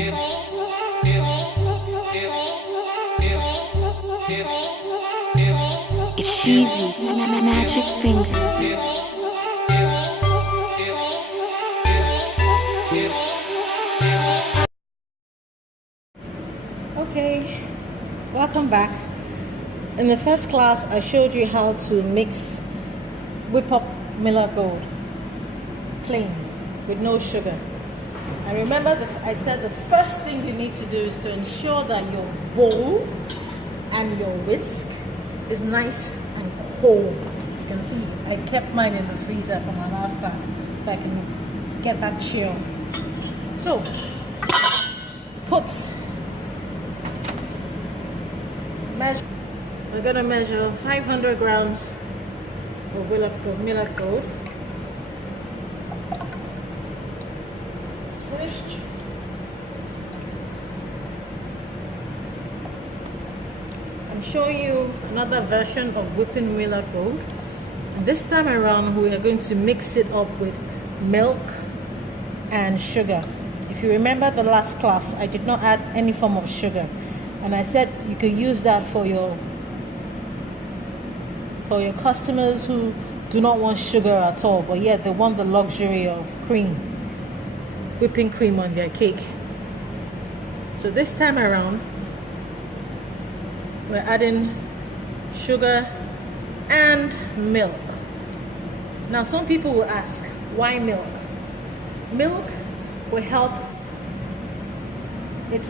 It's cheesy, magic fingers. Okay, welcome back. In the first class, I showed you how to whip up Millac Gold, plain, with no sugar. And remember, I said the first thing you need to do is to ensure that your bowl and your whisk is nice and cold. You can see I kept mine in the freezer from my last class so I can get that chill. So, we're going to measure 500 grams of Millac Gold. This is finished. I'm showing you another version of whipping Millac Gold. And this time around, we are going to mix it up with milk and sugar. If you remember the last class, I did not add any form of sugar. And I said you could use that for your customers who do not want sugar at all, but yet they want the luxury of whipping cream on their cake. So this time around, we're adding sugar and milk. Now some people will ask, why milk? Milk will help it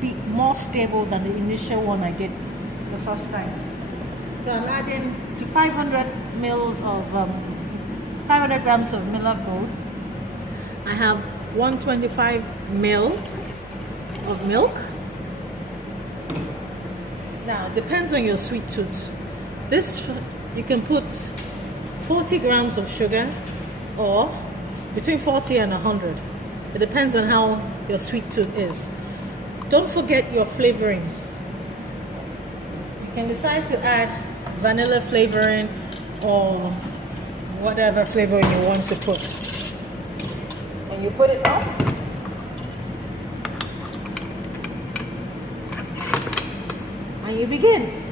be more stable than the initial one I did the first time. So I'm adding to 500 grams of Millac Gold. I have 125 ml of milk. Now, it depends on your sweet tooth. This, you can put 40 grams of sugar or between 40 and 100. It depends on how your sweet tooth is. Don't forget your flavoring. You can decide to add vanilla flavoring or whatever flavoring you want to put. And you put it up. And you begin.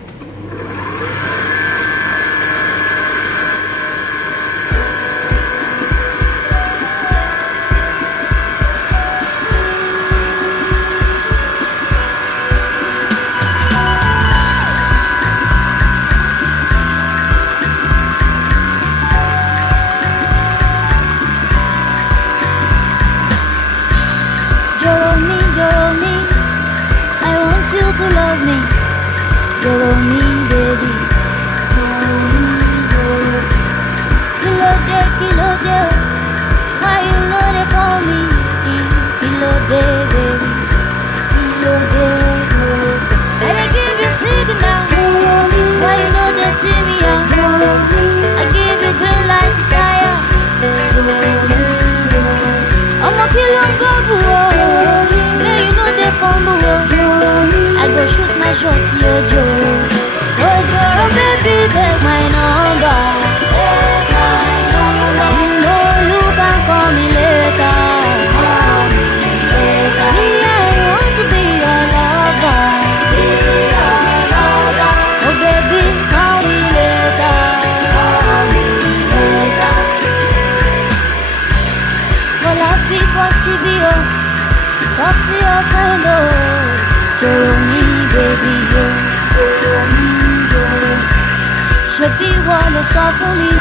To love me, you're me, baby. Kilo day, why you know they call me? Kilo day, baby. Kilo day, and I give you signal, why you know they see me out? I give you green light to fire. I'm a kilo babu, now you know they fumble. I go shoot my shot, yo. So girl, baby, take my number. You know you can call me later. Me, I want to be your lover. Oh baby, call me later. For love people, CBO, talk to your friend, oh. Me, baby, should be one to suffer me.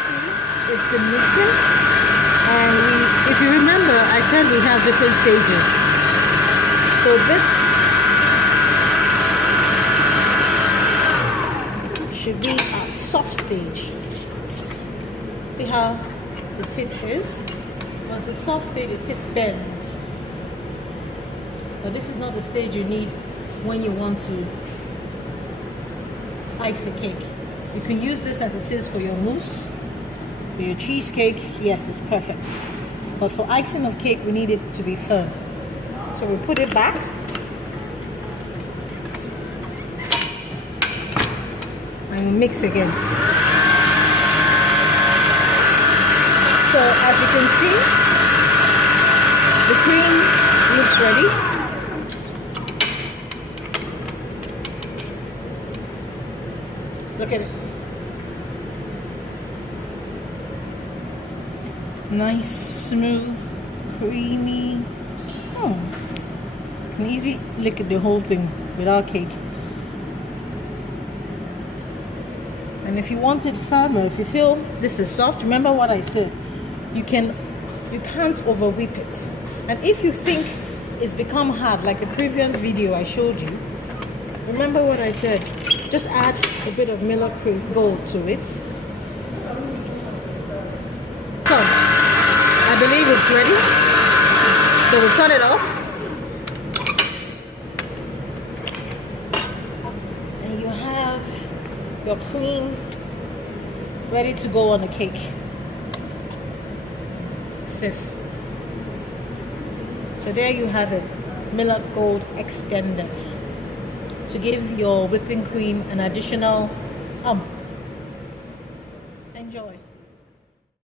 See, it's been mixing, and if you remember, I said we have different stages. So this should be a soft stage. See how the tip is? Once the soft stage, the tip bends. But this is not the stage you need when you want to ice a cake. You can use this as it is for your mousse, for your cheesecake. Yes, it's perfect. But for icing of cake, we need it to be firm. So we put it back. And we mix again. So as you can see, the cream looks ready. Look at it. Nice, smooth, creamy. Oh, can easily lick the whole thing without cake. And if you want it firmer, if you feel this is soft, remember what I said. You can't over whip it. And if you think it's become hard, like the previous video I showed you, remember what I said. Just add a bit of Millac Gold to it. So I believe it's ready. So we'll turn it off. And you have your cream ready to go on the cake. Stiff. So there you have it, Millac Gold extender, to give your whipping cream an additional Enjoy.